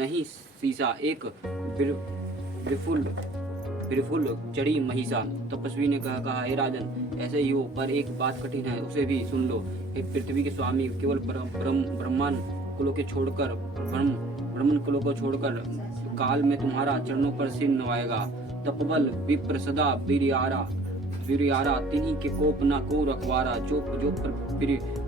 नहीं सीसा एक बिरफुल चढ़ी महिषा। तपस्वी ने कहा हे राजन, ऐसे ही हो, पर एक बात कठिन है, उसे भी सुन लो। हे पृथ्वी के स्वामी, केवल ब्रह्मांड कुलों के छोड़कर ब्रह्मन कुलों को छोड़कर काल में तुम्हारा चरणों पर सिर नवाएगा। तपबल विप्र सदा वीरियारा तिन्हीं के कोप न को रखवारा। जो पर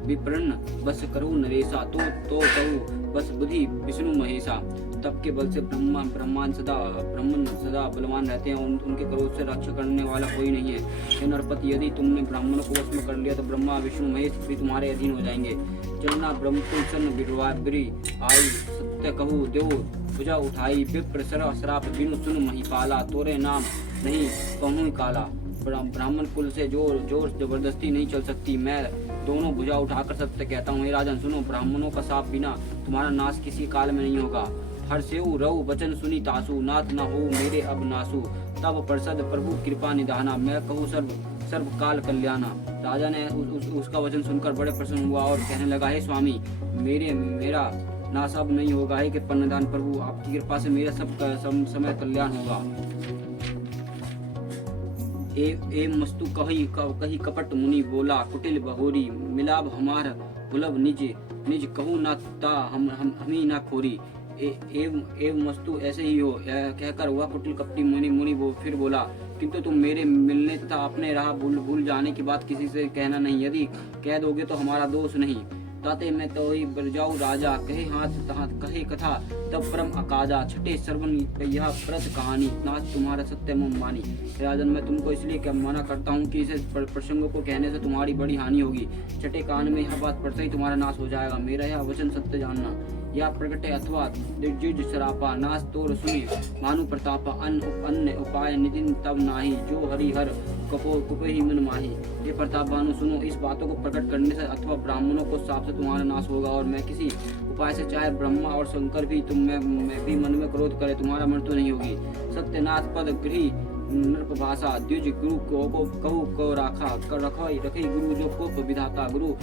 विप्रन्न बस करो नरेशा। तो कहू बस बुद्धि विष्णु महेशा। तप के बल से ब्रह्मन सदा बलवान रहते हैं। उनके क्रोध से रक्षा करने वाला कोई नहीं है। हे नरपति, यदि तुमने ब्राह्मणों को वश में कर लिया तो ब्रह्मा विष्णु महेश भी तुम्हारे अधीन हो जाएंगे। चलना ब्रह्मकुल सन बिरवाबरी आई, सत्य कहू देव भुजा उठाई। विप्र श्राप बिनु सुन महिपाला, तोरे नाम नहीं कहूँ काला। ब्राह्मण कुल से जोर जबरदस्ती नहीं चल सकती। मैं दोनों भुजा उठाकर सत्य कहता हूँ। हे राजन सुनो, ब्राह्मणों का शाप बिना तुम्हारा नाश किसी काल में नहीं होगा। हर सेऊ रहु वचन सुनी तासु, नाथ न हो मेरे अब नासु। तब प्रसद प्रभु कृपा निधाना, मैं कहूँ सर्व काल कल्याणा। राजा ने उसका वचन सुनकर बड़े प्रसन्न हुआ और कहने लगा, हे स्वामी, मेरा नाश अब नहीं होगा। हे कृपा निधान प्रभु, आपकी कृपा से मेरा सब समय कल्याण होगा। ए मस्तु कही कपट मुनि बोला, कुटिल बहोरी मिलाब हमार भुलब निज कहूँ न ता हम ही ना खोरी। एव मस्तु ऐसे ही हो कहकर वह कुटिल कपटी मुनि फिर बोला, किंतु तुम मेरे मिलने तथा अपने राह भूल जाने की बात किसी से कहना नहीं। यदि कह दोगे तो हमारा दोष नहीं। ताते मैं तो ही बरजाऊ राजा, कहे हाथ कहे कथा तब परम अकाजा। छठे श्रवण यह प्रत कहानी, नाच तुम्हारा सत्य मुँह मानी। राजन, मैं तुमको इसलिए क्या मना करता हूँ कि इसे प्रसंगों को कहने से तुम्हारी बड़ी हानि होगी। छठे कान में यह बात पड़ते ही तुम्हारा नाश हो जाएगा। मेरा यह वचन सत्य जानना, या प्रगटे अथवा निर्जुज सरापा। नाश तोर सुनी भानु प्रतापा, अन्य उपाय नितिन तब नाही। जो हरिहर कुप ही मन माही। ये प्रताप भानु सुनो, इस बातों को प्रकट करने से अथवा ब्राह्मणों को शाप से तुम्हारा नाश होगा। और मैं किसी उपाय से, चाहे ब्रह्मा और शंकर भी मैं भी मन में क्रोध करे, तुम्हारा मृत्यु नहीं होगी। सत्यनाथ पद गृह नृपभाषा, द्विज गुरु को कहू को राखा रखे गुरु जो कोप विधाता। गुरु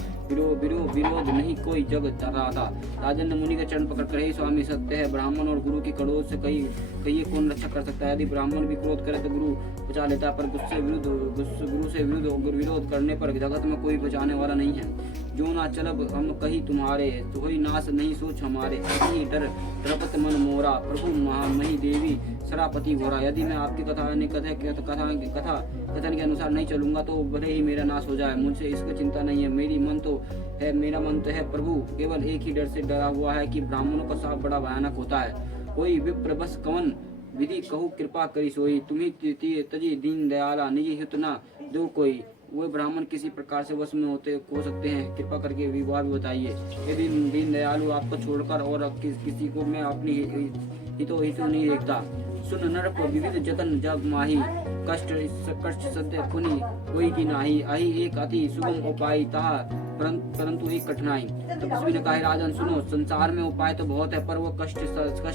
विरोध नहीं कोई जग राता। राजन ने मुनि के चरण पकड़ कर, हे स्वामी, सत्य है, ब्राह्मण और गुरु की क्रोध से कहिए कौन रक्षा कर सकता है। यदि ब्राह्मण भी क्रोध करे तो गुरु बचा लेता है, पर गुरु से विरोध करने पर जगत में कोई बचाने वाला नहीं है। जो ना चलब हम कही तुम्हारे, तो ही नाश नहीं सोच हमारे। ऐसी डर द्रपत मन मोरा, प्रभु मही देवी सरापति घोरा। यदि मैं आपकी कथन के अनुसार नहीं चलूंगा तो भले ही मेरा नाश हो जाए, मुझसे इसकी चिंता नहीं है। मेरा मन तो है प्रभु, केवल एक ही डर से डरा हुआ है कि ब्राह्मणों का शाप बड़ा भयानक होता है। कोई विप्र बस कवन विधि कहू कृपा करी सोई। तुम्ही तजी दीन दयाला, निजी हित न दो कोई। वो ब्राह्मण किसी प्रकार से वश में हो सकते हैं, कृपा करके विवाह भी बताइए। यदि दीन दयालु आपको छोड़कर और किसी को मैं अपनी हितो नहीं देखता। सुन नरप विविध जतन जग माही, कष्ट सद्य पुनि कोई की नाही। आही एक अति सुगम उपाय तहा परंतु एक कठिनाई। तपस्वी ने कहा, राजन सुनो, संसार में उपाय तो बहुत है, पर वो कष्ट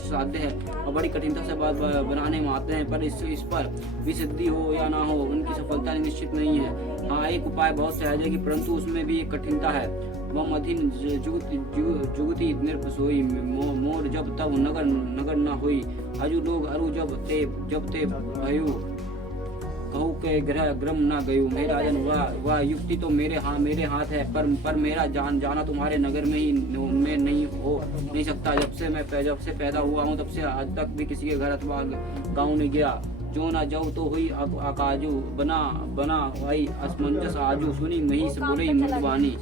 साध्य है और बड़ी कठिनता से बनाने में आते हैं। पर इस पर विसिद्धि हो या ना हो, उनकी सफलता निश्चित नहीं है। हाँ, एक उपाय बहुत सहज है, परंतु उसमें भी एक कठिनता है। वह अधीन जुगति नृप सोई, मोर जब तब नगर न होई। अजु लोग अरु जब ते भयो, कहू के ग्रह ग्रम न गयु। हे राजन, वह युक्ति तो मेरे हाथ है, पर मेरा जाना तुम्हारे नगर में नहीं सकता। जब से पैदा हुआ हूँ तब से आज तक भी किसी के घर अथवा गाँव नहीं गया। जो ना जाऊ तो हुई आकाजू, बना भाई असमंजस आजू। सुनी महिष बोले मृतवानी,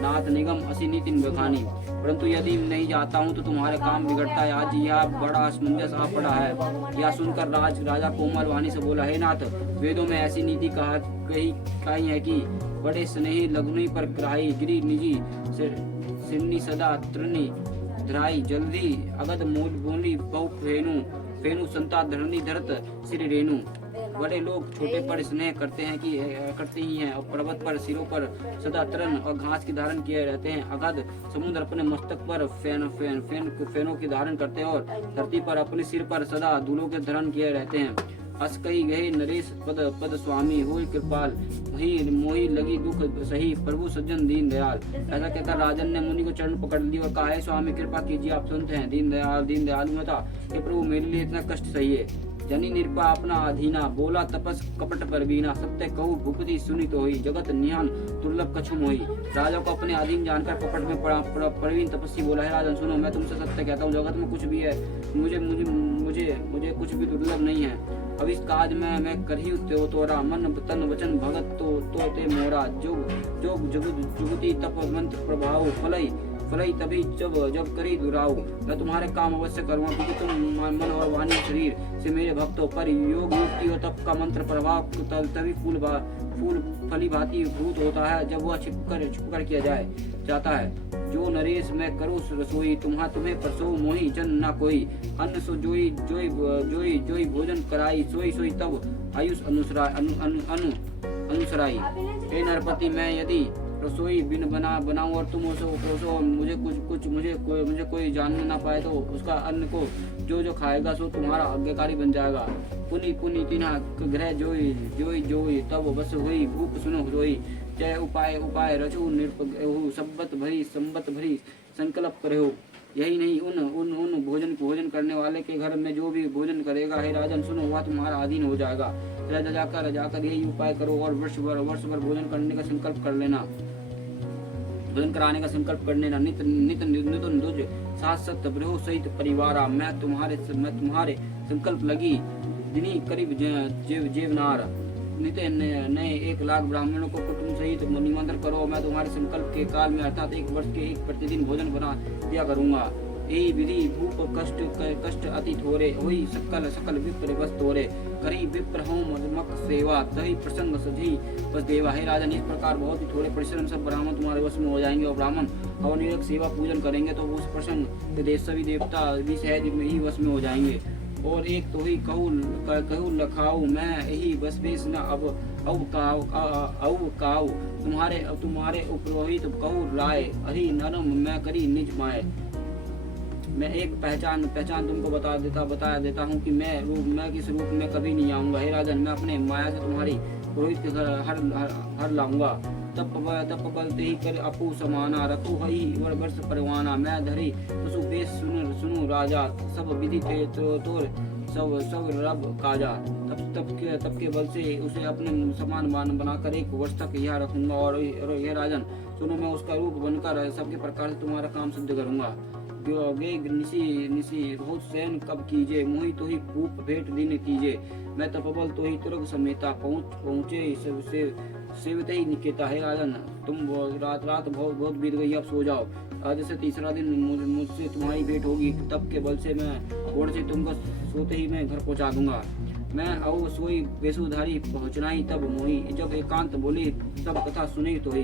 नाथ निगम असी नितिन बखानी। परंतु यदि नहीं जाता हूँ तो तुम्हारे काम बिगड़ता है। आज यह बड़ा असमंजस आ पड़ा है। यह सुनकर राजा कोमल वाणी से बोला, हे नाथ, वेदों में ऐसी नीति कही है कि बड़े स्नेही लग्नि पर ग्राही, गिरी निजी सिन्नी सदा तृणी धराई। जल्दी अगध मूल बोली बहु फेनु संता धरनी धरत सिर रेणु। बड़े लोग छोटे पर स्नेह करते ही हैं और पर्वत पर सिरों पर सदा तरण और घास की धारण किए रहते हैं। अगाध समुद्र अपने मस्तक पर फेनों की धारण करते हैं और धरती पर अपने सिर पर सदा धूलों के धारण किए रहते हैं। अस कही गए नरेश पद पद स्वामी हो कृपाल वही मोही लगी दुख सही प्रभु सज्जन दीन दयाल। ऐसा कहकर राजन ने मुनि को चरण पकड़ लिया और कहा है स्वामी कृपा कीजिए आप सुनते हैं। दीन दयालु ने कहा हे प्रभु मेरे लिए इतना कष्ट सही है। जनी निरपा अपना अधीना बोला तपस कपट पर बीना सत्य कहू भूपति सुनी तो हुई जगत निहान दुर्लभ कछु मोही। राजा को अपने अधीन जानकर कपट में प्रवीण तपस्वी बोला है राजन सुनो मैं तुमसे सत्य कहता हूँ जगत में कुछ भी है मुझे मुझे मुझे मुझे कुछ भी दुर्लभ नहीं है। अब इस काज में मैं करही तोरा मन तन वचन भगत तो ते मोरा जो जुगति तप मंत्र प्रभाव फलई तभी जब करी दुराऊ। मैं तुम्हारे काम अवश्य करूँगा क्योंकि तुम मन और वाणी शरीर से मेरे भक्त हो। पर योग युक्ति और तप का मंत्र प्रभाव तभी फूल फली भांति भूत होता है जब वह छिपकर किया जाता है। जो नरेश मैं करूँ रसोई तुम्हें परसो मोही जन न कोई। अन्न सो जोई भोजन कराई सोई तब आयुष अनुसराई। हे नरपति मैं यदि रसोई बिन बनाऊं और तुम उसे मुझे कोई जानने ना पाए तो उसका अन्न को जो खाएगा सो तुम्हारा आज्ञाकारी बन जाएगा। पुनि तिन्हा ग्रह जोई तब बस हुई भूप सुनो जोई। जय उपाय रचो निरपहु संबत भरी संकल्प करो। यही नहीं उन भोजन करने वाले के घर में जो भी भोजन करेगा हे राजन सुनो वह तुम्हारा अधीन हो जाएगा। जाकर यही उपाय करो और वर्ष भर भोजन करने का संकल्प कर लेना भोजन कराने का संकल्प कर लेना। नित दुज सात सत ब्रहो सहित परिवारा। मैं तुम्हारे संकल्प लगी दिनी करीब जेवनार। नित नए 1 लाख ब्राह्मणों को कुटुंब सहित निमंत्रण करो। मैं तुम्हारे संकल्प के काल में अर्थात 1 वर्ष के 1 प्रतिदिन भोजन बना दिया करूंगा। यही विधि भूप कष्ट अति थोरे वही सकल विप्र बस तोरे। करी विप्र होम मक सेवा तही प्रसंग सधी बस देवा। हे राजन इस प्रकार बहुत ही थोड़े परिश्रम सब ब्राह्मण तुम्हारे वश में हो जाएंगे और ब्राह्मण अवनिरक सेवा पूजन करेंगे तो उस प्रसंग के देश सभी देवता भी सहज में ही वश में हो जाएंगे। और एक तो ही कहू लखाऊ मैं यही बस बेस न अब काऊ तुम्हारे उपरोहित कहू राय हरि नरम मैं करी निज माय। मैं एक पहचान तुमको बता देता हूँ कि मैं किस रूप में कभी नहीं आऊंगा। हे राजन मैं अपने माया से तुम्हारी पुरोहित के घर हर लाऊंगा। तप बलते ही कर अपू समाना रखू हई वर्ष परवाना। मैं धरी पशु बेश सुनु राजा सब विधि तोर सब रब काजा। तप के बल से उसे अपने समान बनाकर 1 वर्ष तक यहाँ रखूंगा। और यह राजन सुनो मैं उसका रूप बनकर सबके प्रकार से तुम्हारा काम सिद्ध करूंगा। निसी बहुत सैन कब कीजिए मोही तो ही भूप भेंट दिन कीजिए। मैं तपबल तो ही तुरग समेता पहुँचे सेवते ही निकेता। है राजन तुम रात बहुत बीत गई अब सो जाओ। आज से 3रा दिन मुझसे तुम्हारी भेंट होगी। तप के बल से मैं घोड़ से तुमको सोते ही मैं घर पहुंचा दूंगा। मैं आओ सोई वेशुधारी पहुँचना ही तब मोही। जब एकांत बोली तब कथा सुनी तो ही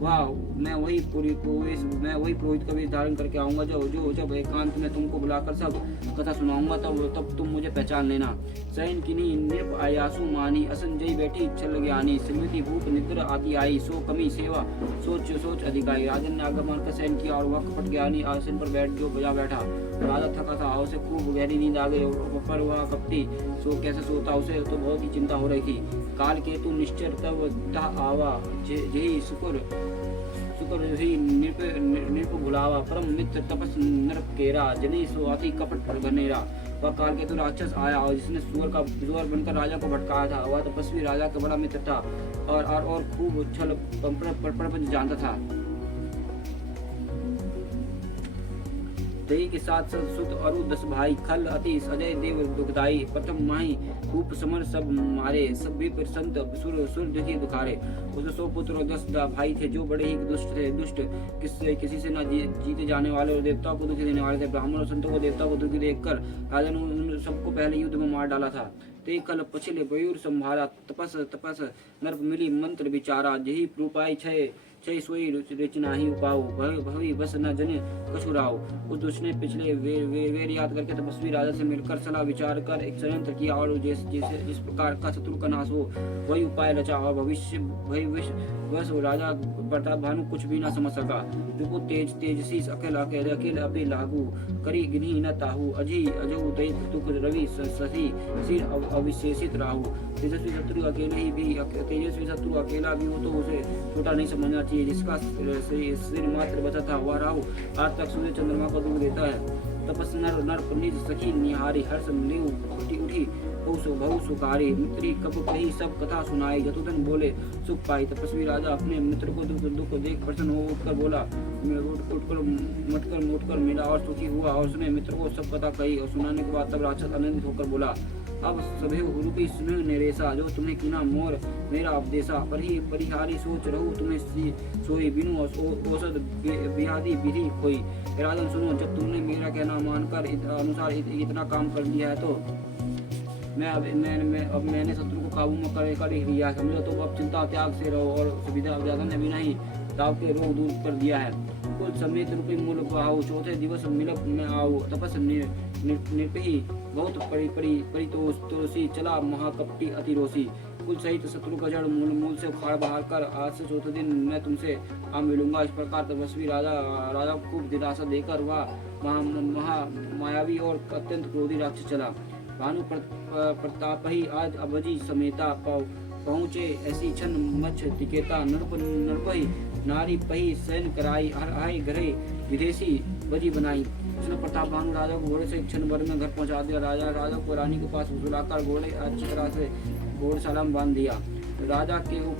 वाह मैं वही पुरोहित का वेश धारण करके आऊंगा। जब एकांत में तुमको बुलाकर सब कथा सुनाऊंगा तब तुम मुझे पहचान लेना। सैन किन्हीं नृप आयासु मानी असंजय बैठी छल ज्ञानी। स्मृति भूप निद्र आदि आई सो कमी सेवा सोच अधिकारी। राजन ने आज्ञा मानकर सैन किया और वह कपट ज्ञानी आसन पर बजा बैठा। राजा थका था उसे खूब गहरी नींद आ गई पर वह कपटी सो कैसे सोता उसे तो बहुत ही चिंता हो रही थी। काल केतु निश्चर तब आवा जही शुक्र ही नृप बुलावा। परम मित्र तपस नरप केरा जनी सो आती कपट घनेरा। वह काल केतु राक्षस आया और जिसने सुअर बनकर राजा को भटकाया था। वह तपस्वी राजा का बड़ा मित्र था और खूब छल प्रपंच जानता था। दही के साथ सुत अरु 10 भाई खल अति अजय देव दुखदाई। प्रथम माही खूब समर सब मारे सब भी संत सुर दुखी दुखारे। उसके 100 पुत्र और 10 भाई थे जो बड़े ही दुष्ट किसी से न जीते जाने वाले और देवताओं को दुखी देने वाले थे। ब्राह्मण और संतों को देवताओं को दुखी देखकर राजा ने उन सबको पहले युद्ध में मार डाला था। ते कल पछिले मयूर संभारा तपस नर्प मिली मंत्र विचारा। यही रूपाई छय छई सोई रचना ही उपाऊ भवी बस न जने कछुराओ। उस दुष्ट ने पिछले वेर याद करके तपस्वी राजा से मिलकर सलाह विचार कर एक षड्यंत्र किया और जिस प्रकार का शत्रु का नाश हो वही उपाय रचा और बस राजा प्रताप भानु कुछ भी न समझ सका। विपुल तेजसी अकेले अभी लागू करी गिनी न ताहू अजी अजहु दैत दुख रवि सही सिर अविशेषित राहु। तेजस्वी शत्रु अकेला भी हो तो उसे छोटा नहीं समझना चाहिए। जिसका सिर मात्र बचा था वह राहु आज तक सूर्य चंद्रमा को दुख देता है। तपस नर पुनिज सखी निहारी हर्ष लिव उठी बहु सुकारी मित्री कब कही सब कथा सुनाई। जतुधन बोले सुख पाई। तपस्वी राजा अपने मित्र को दुख देख प्रसन्न हो उठकर बोला उठकर मिला और सुखी हुआ और उसने मित्र को सब कथा कही और सुनाने के बाद तब राक्षस आनंदित होकर बोला अब सभे रूपी स्नेह निरेशा जो तुमने किना मोर मेरा उपदेशा परिहारी सोच रहू तुम्हें सोई बिनु औसत बिहादी विधि कोई। राजन सुनो जब तुमने मेरा कहना मानकर अनुसार इतना काम कर लिया है तो मैंने शत्रु को काबू में कर ही लिया समझो। तो अब चिंता त्याग से रहो और सुविधा अवजातन ने भी नहीं दाव के रोग दूर कर दिया है। कुल समेत रूपी मूल आओ चौथे दिवस मिलप में आओ। तपस निर्पही बहुत परितोषी चला महाकपटी अतिरोषी। कुल सहित शत्रु का जड़ मूल से उखाड़ बहार कर आज से चौथे दिन मैं तुमसे आ मिलूंगा। इस प्रकार तपस्वी राजा को खूब दिलासा देकर वह मायावी और अत्यंत क्रोधी राक्षस चला। भानु प्रताप ही आज अबजी समेता पहुँचे ऐसी क्षण मच्छ टिकेता नरपही नारी पही सैन कराई हर आए घरे विदेशी बजी बनाई। उसने प्रताप भानु राजा को घोड़े से क्षण भर में घर पहुंचा दिया। राजा को रानी के पास बुलाकर घोड़े अच्छी तरह से घोड़शाला में बांध दिया। राजा के उप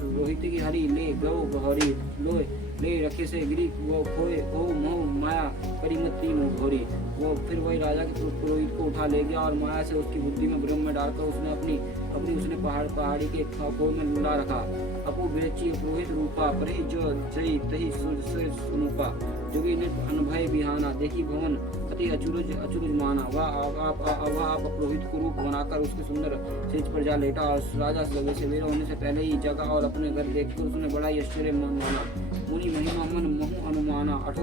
रोहित की हरी ले गौ गहरी लोय ले रखे से गिरी वो खोए ओ मोह माया परिमती घोरी। वो फिर वही राजा के पुरोहित को उठा ले गया और माया से उसकी बुद्धि में भ्रम में डालकर उसने पहाड़ी के खो में लुला रखा। अपू विरची पुरोहित रूपा परे जो जई तही सुनुपा जोगी ने अनुभय बिहाना देखी भवन अति अचुरज माना। वह आप पुरोहित को रूप बनाकर उसके सुंदर सेज पर जा लेटा और राजा सवेरे होने से पहले ही जगा और अपने घर देखकर उसने बड़ा ही आश्चर्य माना। मुनि महिमा मन महु अनुमाना अठो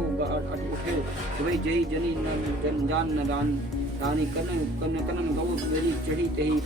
उठे जय जनी जान रानी कनन गौ चढ़ी तही